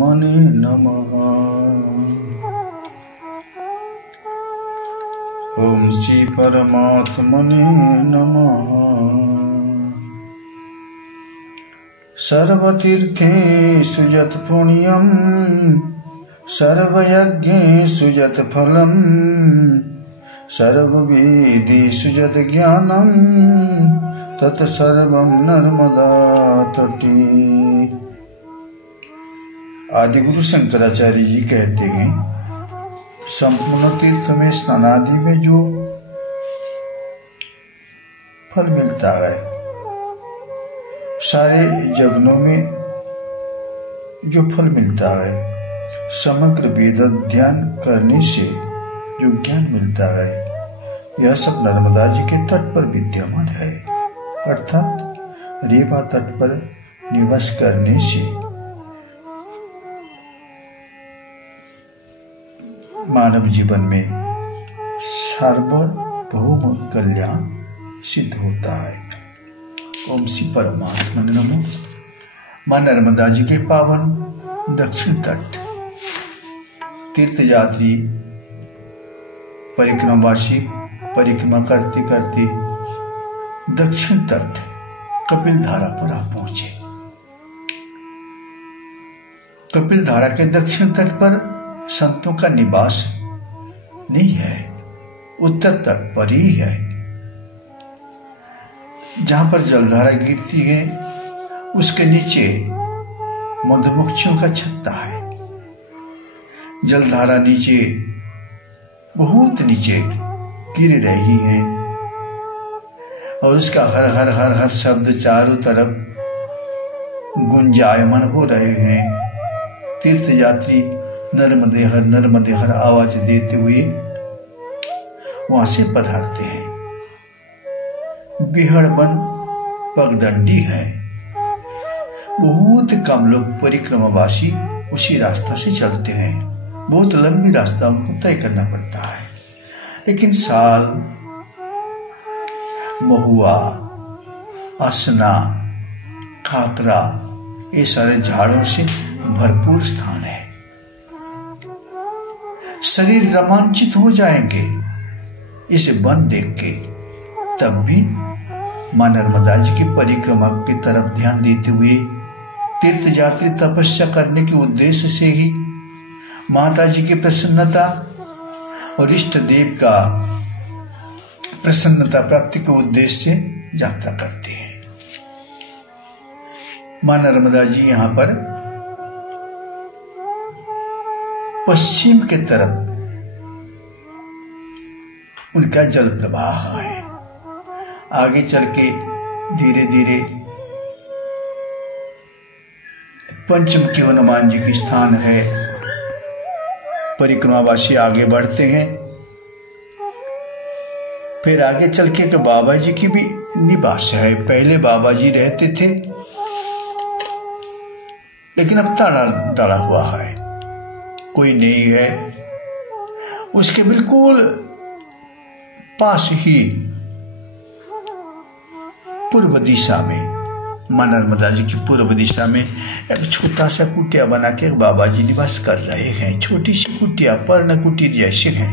परमात्मने नमः। ओम श्री परमात्मने नमः। सर्वतीर्थेषु यत् पुण्यं सर्वयज्ञेषु यत् फलं सर्ववेदेषु यत् ज्ञानं तत्सर्वं नर्मदा तटे। आदिगुरु शंकराचार्य जी कहते हैं, संपूर्ण तीर्थ में स्नानादि में जो फल मिलता है, सारे यज्ञों में जो फल मिलता है, समग्र वेद ध्यान करने से जो ज्ञान मिलता है, यह सब नर्मदा जी के तट पर विद्यमान है। अर्थात रेवा तट पर निवास करने से मानव जीवन में सार्वभौम कल्याण सिद्ध होता है। ओम श्री परमात्मने नमः। मां नर्मदा जी के पावन दक्षिण तट तीर्थ यात्री परिक्रमावासी परिक्रमा करते करते दक्षिण तट कपिल धारा पर आ पहुंचे। कपिल धारा के दक्षिण तट पर संतों का निवास नहीं है, उत्तर तट पर ही है। जहां पर जलधारा गिरती है उसके नीचे मधुमक्खियों का छत्ता है। जलधारा नीचे बहुत नीचे गिर रही है और उसका हर हर हर हर शब्द चारों तरफ गुंजायमान हो रहे हैं। तीर्थ यात्री नर्मदे हर आवाज देते हुए वहां से पधारते हैं। बिहड़बन पगडंडी है। बहुत कम लोग परिक्रमावासी उसी रास्ता से चलते हैं। बहुत लंबी रास्ता उनको तय करना पड़ता है, लेकिन साल, महुआ, असना, खाकरा, ये सारे झाड़ों से भरपूर स्थान है। शरीर रोमांचित हो जाएंगे इसे वन देख के। तब भी मां नर्मदा जी की परिक्रमा की तरफ ध्यान देते हुए तीर्थ यात्री तपस्या करने के उद्देश्य से ही माता जी की प्रसन्नता और इष्ट देव का प्रसन्नता प्राप्ति के उद्देश्य से यात्रा करते हैं। मां नर्मदा जी यहां पर पश्चिम के तरफ उनका जल प्रवाह है। आगे चल के धीरे धीरे पंचम की हनुमान जी की स्थान है। परिक्रमावासी आगे बढ़ते हैं। फिर आगे चल के बाबा जी की भी निवास है। पहले बाबा जी रहते थे, लेकिन अब ताला डाला हुआ है, कोई नहीं है। उसके बिल्कुल पास ही पूर्व दिशा में, मां नर्मदा जी की पूर्व दिशा में एक छोटा सा कुटिया बना के बाबा जी निवास कर रहे हैं। छोटी सी कुटिया, पर्ण कुटीर जैसे है।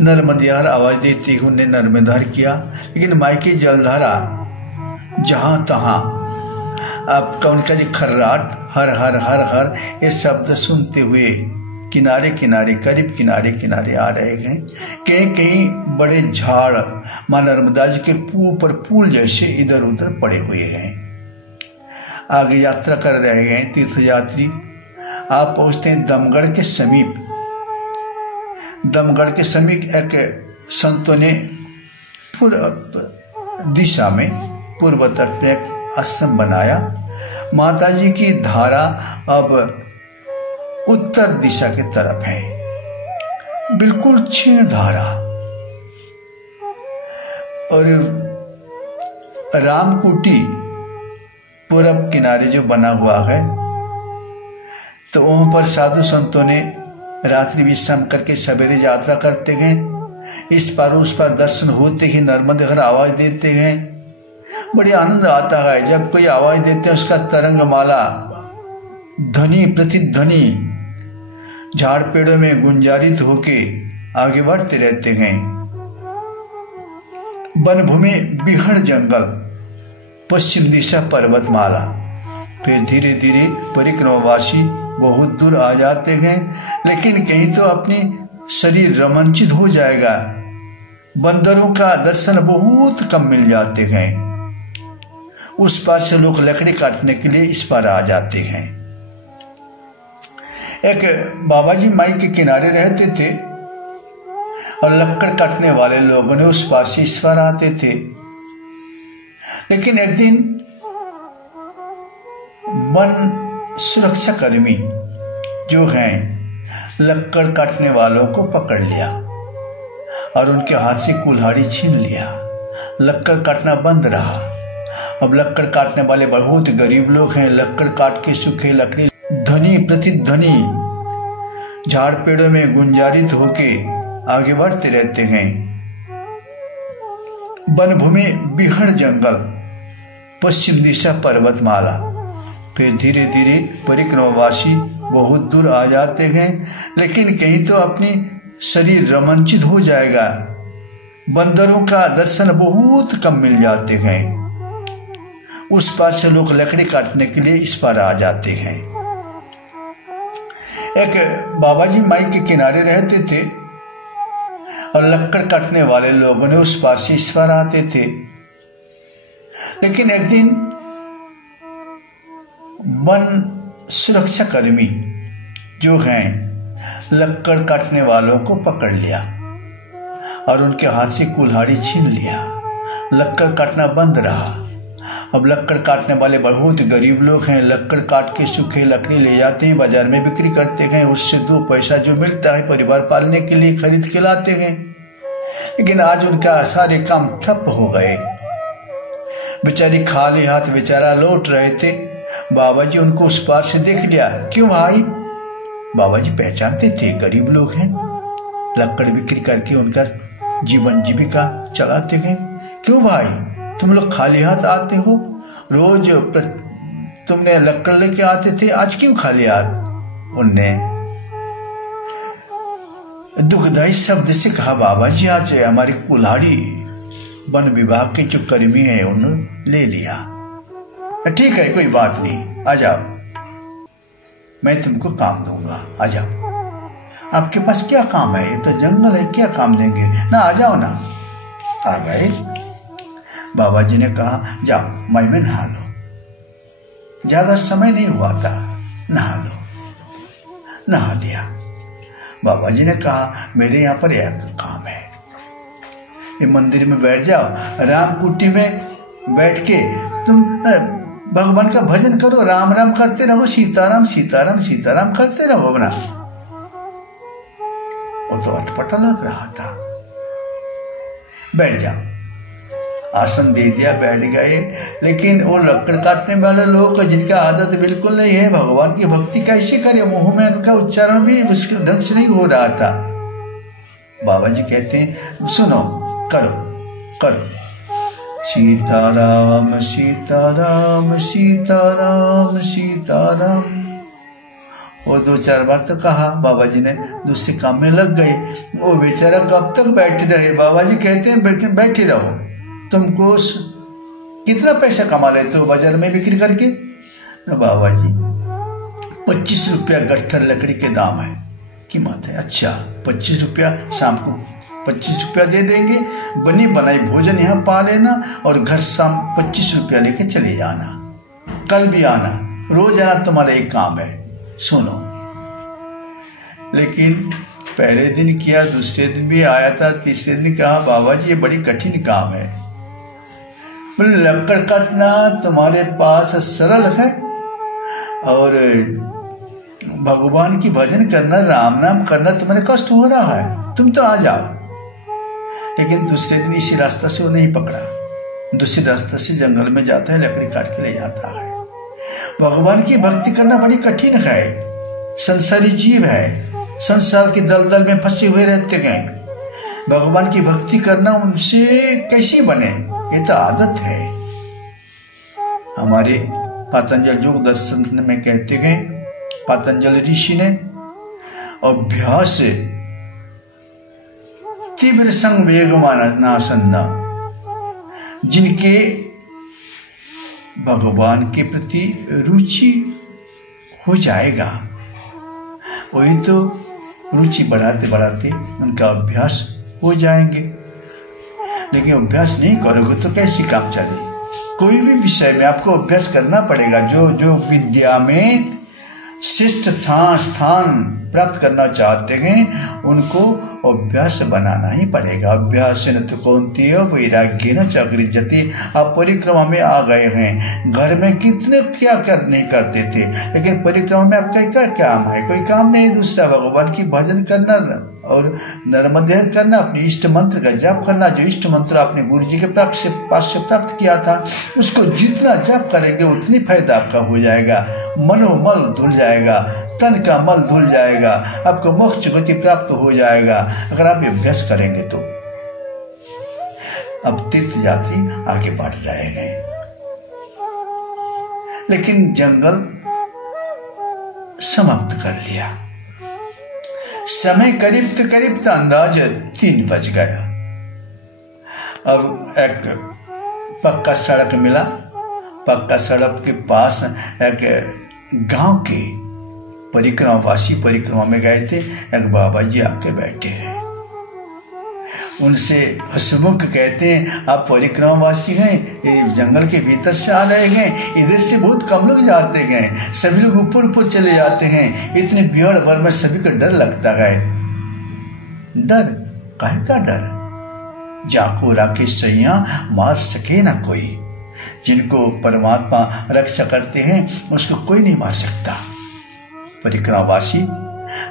नर्मदेहार आवाज देते ही उन्हें नर्मदार किया, लेकिन माई की जलधारा जहां तहां आपका उनका जो खर्राट हर हर हर हर ये शब्द सुनते हुए किनारे किनारे करीब किनारे किनारे आ रहे हैं। कहीं कहीं बड़े झाड़ मां नर्मदा जी के ऊपर पुल जैसे इधर उधर पड़े हुए हैं। आगे यात्रा कर रहे हैं तीर्थ यात्री। आप पहुंचते हैं दमगढ़ के समीप। दमगढ़ के समीप एक संतों ने पूर्व दिशा में पूर्व तट पे एक आश्रम बनाया। माता जी की धारा अब उत्तर दिशा की तरफ है, बिल्कुल क्षीण धारा। और रामकुटी पूरब किनारे जो बना हुआ है, तो वहां पर साधु संतों ने रात्रि विश्राम करके सवेरे यात्रा करते हैं। इस पार उस पार दर्शन होते ही नर्मदे हर आवाज देते हैं। बड़ी आनंद आता है जब कोई आवाज देते हैं, उसका तरंग माला ध्वनि प्रतिध्वनि झाड़ पेड़ों में गुंजारित होके आगे बढ़ते रहते हैं। वन भूमि बिहड़ जंगल, पश्चिम दिशा पर्वतमाला। फिर धीरे धीरे परिक्रमावासी बहुत दूर आ जाते हैं, लेकिन कहीं तो अपनी शरीर रोमांचित हो जाएगा। बंदरों का दर्शन बहुत कम मिल जाते हैं। उस पार से लोग लकड़ी काटने के लिए इस पार आ जाते हैं। एक बाबा जी माई के किनारे रहते थे और लकड़ काटने वाले लोगों ने उस पार से इस पार आते थे। लेकिन एक दिन वन सुरक्षा कर्मी जो हैं लकड़ काटने वालों को पकड़ लिया और उनके हाथ से कुल्हाड़ी छीन लिया। लकड़ काटना बंद रहा। अब लकड़ काटने वाले बहुत गरीब लोग हैं। लकड़ काट के सूखे लकड़ी ध्वनि प्रतिध्वनि झाड़ पेड़ों में गुंजारित होके आगे बढ़ते रहते हैं। वन भूमि बिहड़ जंगल, पश्चिम दिशा पर्वतमाला। फिर धीरे धीरे परिक्रमावासी बहुत दूर आ जाते हैं, लेकिन कहीं तो अपनी शरीर रोमांचित हो जाएगा। बंदरों का दर्शन बहुत कम मिल जाते हैं। उस पार से लोग लकड़ी काटने के लिए इस पार आ जाते हैं। एक बाबा जी माई के किनारे रहते थे और लकड़ काटने वाले लोगों ने उस पार से इस पार आते थे। लेकिन एक दिन वन सुरक्षा कर्मी जो हैं लकड़ काटने वालों को पकड़ लिया और उनके हाथ से कुल्हाड़ी छीन लिया। लकड़ काटना बंद रहा। अब लकड़ काटने वाले बहुत गरीब लोग हैं। लकड़ काट के सूखे लकड़ी ले जाते हैं, बाजार में बिक्री करते हैं। उससे 2 पैसा जो मिलता है परिवार पालने के लिए खरीद के लाते हैं। लेकिन आज उनका सारे काम ठप हो गए। बेचारी खाली हाथ बेचारा लौट रहे थे। बाबा जी उनको उस पार से देख लिया। क्यों भाई? बाबा जी पहचानते थे गरीब लोग हैं, लकड़ बिक्री करके उनका जीवन जीविका चलाते हैं। क्यों भाई तुम लोग खाली हाथ आते हो? रोज तुमने लकड़ लेके आते थे, आज क्यों खाली हाथ? उनने दुखदायी शब्द से कहा, बाबा जी आज हमारी कुल्हाड़ी वन विभाग के जो कर्मी है उन्होंने ले लिया। ठीक है कोई बात नहीं, आ जाओ, मैं तुमको काम दूंगा, आ जाओ। आपके पास क्या काम है? ये तो जंगल है, क्या काम देंगे ना, आ जाओ ना। आ गए। बाबा जी ने कहा जाओ मई में नहा लो। ज्यादा समय नहीं हुआ था, नहा लो। नहा लिया। बाबा जी ने कहा मेरे यहाँ पर एक काम है, ये मंदिर में बैठ जाओ, राम कुटी में बैठ के तुम भगवान का भजन करो, राम राम करते रहो, सीताराम सीताराम सीताराम करते रहो अपना। वो तो अटपटा लग रहा था। बैठ जाओ। आसन दे दिया, बैठ गए। लेकिन वो लकड़ काटने वाले लोग जिनका आदत बिल्कुल नहीं है, भगवान की भक्ति कैसे करे? मुंह में उनका उच्चारण भी उसके ढंग से नहीं हो रहा था। बाबा जी कहते हैं सुनो, करो करो, सीताराम सीताराम सीताराम सीताराम। वो 2-4 बार तो कहा। बाबा जी ने दूसरे काम में लग गए। वो बेचारा कब तक बैठे रहे? बाबा जी कहते हैं बैठे रहो, तुमको कितना पैसा कमा लेते हो बाजार में बिक्री करके? तो बाबा जी 25 रुपया गट्ठर लकड़ी के दाम है, कीमत है। अच्छा 25 रुपया, शाम को 25 रुपया दे देंगे, बनी बनाई भोजन यहाँ पा लेना और घर शाम 25 रुपया लेके चले जाना। कल भी आना, रोज आना, तुम्हारा एक काम है, सुनो। लेकिन पहले दिन किया, दूसरे दिन भी आया था, तीसरे दिन कहा बाबा जी ये बड़ी कठिन काम है। बोले लकड़ काटना तुम्हारे पास सरल है और भगवान की भजन करना, राम नाम करना तुम्हारे कष्ट हो रहा है, तुम तो आ जाओ। लेकिन दूसरे दिन इसी रास्ता से वो नहीं पकड़ा, दूसरे रास्ते से जंगल में जाता है, लकड़ी काट के ले जाता है। भगवान की भक्ति करना बड़ी कठिन है। संसारी जीव है, संसार के दलदल में फंसे हुए रहते हैं। भगवान की भक्ति करना उनसे कैसी बने? ये तो आदत है। हमारे पतंजलि योग दर्शन में कहते हैं पतंजलि ऋषि ने अभ्यास तीव्र संवेगमानासन्न, जिनके भगवान के प्रति रुचि हो जाएगा, वही तो रुचि बढ़ाते बढ़ाते उनका अभ्यास हो जाएंगे। लेकिन अभ्यास नहीं करोगे तो कैसे काम चले? कोई भी विषय में आपको अभ्यास करना पड़ेगा। जो विद्या में श्रेष्ठ स्थान प्राप्त करना चाहते हैं उनको अभ्यास बनाना ही पड़ेगा। अभ्यास न तो कौन्तेय वैराग्य न च गृह्यते। आप परिक्रमा में आ गए हैं, घर में कितने क्या नहीं करते थे, लेकिन परिक्रमा में आपका क्या काम है? कोई काम नहीं, दूसरा भगवान की भजन करना और नर्मध्ययन करना, अपने इष्ट मंत्र का जाप करना। जो इष्ट मंत्र आपने गुरु जी के पास से प्राप्त किया था, उसको जितना जाप करेंगे उतनी फायदा आपका हो जाएगा। मनोमल धुल जाएगा, तन का मल धुल जाएगा, आपको मोक्ष गति प्राप्त हो जाएगा अगर आप अभ्यास करेंगे तो। अब तीर्थ यात्री आगे बढ़ रहे हैं, लेकिन जंगल समाप्त कर लिया। समय करीब अंदाज 3 बज गया। अब एक पक्का सड़क मिला। पक्का सड़क के पास एक गांव के परिक्रमावासी परिक्रमा में गए थे। एक बाबा जी आके बैठे हैं, उनसे हसमुख कहते हैं, आप परिक्रमावासी हैं, जंगल के भीतर से आ रहे हैं, इधर से बहुत कम लोग जाते हैं, सभी लोग ऊपर चले जाते हैं, इतने भीड़ भर में सभी को डर लगता है। डर काहे का डर? जाको राके सैया मार सके ना कोई। जिनको परमात्मा रक्षा करते हैं उसको कोई नहीं मार सकता। परिक्रमावासी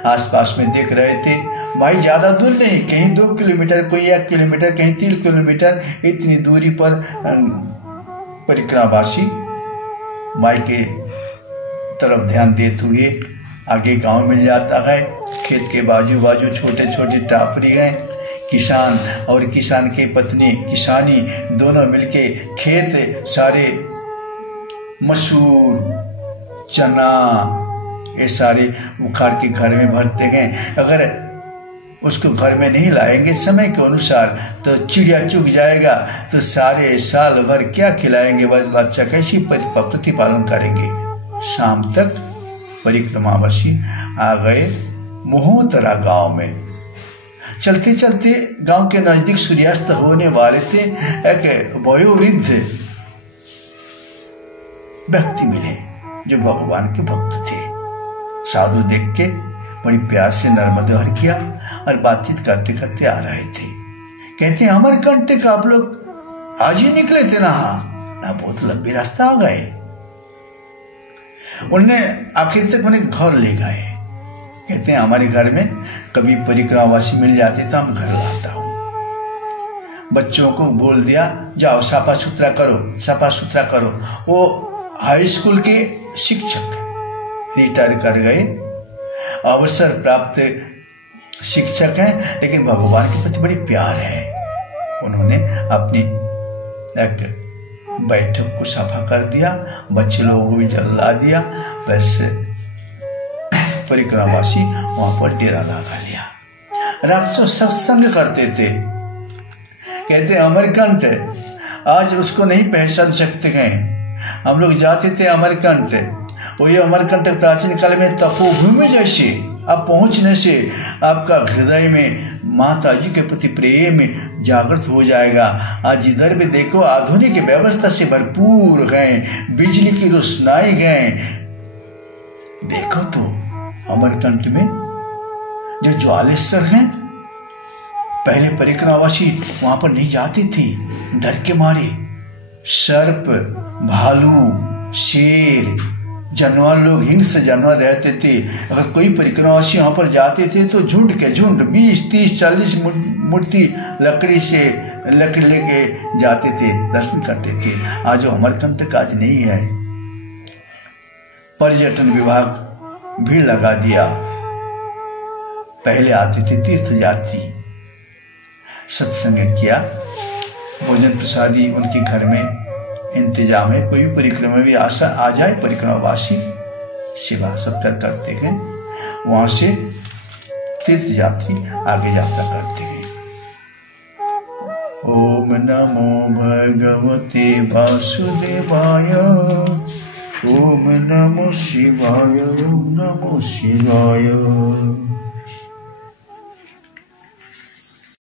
आसपास में देख रहे थे, भाई ज्यादा दूर नहीं, कहीं 2 किलोमीटर, कोई 1 किलोमीटर, कहीं 3 किलोमीटर, इतनी दूरी पर परिक्रमावासी माई के तरफ ध्यान देते हुए आगे गांव मिल जाता है। खेत के बाजू छोटे छोटे टापरी हैं। किसान और किसान की पत्नी किसानी दोनों मिलके खेत सारे मसूर, चना, ये सारे उखाड़ के घर में भरते हैं। अगर उसको घर में नहीं लाएंगे समय के अनुसार तो चिड़िया चुग जाएगा, तो सारे साल भर क्या खिलाएंगे, बच्चा कैसी प्रतिपालन करेंगे। शाम तक परिक्रमावासी आ गए मोहोतरा गांव में। चलते चलते गांव के नजदीक सूर्यास्त होने वाले थे। एक वयोवृद्ध व्यक्ति मिले जो भगवान के भक्त थे। साधु देख के बड़ी प्यार से नर्मदहर किया और बातचीत करते करते आ रहे थे। कहते हैं, अमरकंटक तक आप लोग आज ही निकले थे ना? हाँ ना, बहुत लंबी रास्ता आ गए। उन्हें आखिर तक उन्हें घर ले गए। कहते हैं, हमारे घर में कभी परिक्रमावासी मिल जाते तो हम घर लाता हूं। बच्चों को बोल दिया, जाओ साफा सुथरा करो। वो हाई स्कूल के शिक्षक रिटायर कर गए, अवसर प्राप्त शिक्षक हैं, लेकिन भगवान के प्रति बड़ी प्यार है। उन्होंने अपनी एक बैठक को सफा कर दिया, बच्चे लोगों को भी जला दिया। बस परिक्रमावासी वहां पर डेरा लगा लिया। रात को सत्संग करते थे। कहते अमरकंटक आज उसको नहीं पहचान सकते हैं। हम लोग जाते थे अमरकंटक। वही अमरकंटक प्राचीन काल में तपोभूमि जैसे, अब पहुंचने से आपका हृदय में माता जी के प्रति प्रेम जागृत हो जाएगा। आज इधर भी देखो, आधुनिक व्यवस्था से भरपूर गए, बिजली की रोशनाई गए। देखो तो अमरकंटक में जो ज्वालेश्वर हैं, पहले परिक्रमावासी वहां पर नहीं जाती थी, डर के मारे। सर्प, भालू, शेर, जानवर लोग, हिंस्र जानवर रहते थे। अगर कोई परिक्रमावासी वहां पर जाते थे तो झुंड के झुंड 20, 30, 40 मूर्ति लकड़ी लेके जाते थे, दर्शन करते थे। आज अमरकंटक आज नहीं है। पर्यटन विभाग भीड़ लगा दिया। पहले आते थे तीर्थ यात्री, सत्संग किया, भोजन प्रसादी उनके घर में इंतजाम है। कोई परिक्रमा भी आ जाए परिक्रमावासी सेवा सत्कार करते गए। वहां से तीर्थ यात्री आगे यात्रा करते गए। ओम नमो भगवते वासुदेवाय। ओम नमो शिवाय। ओम नमो शिवाय।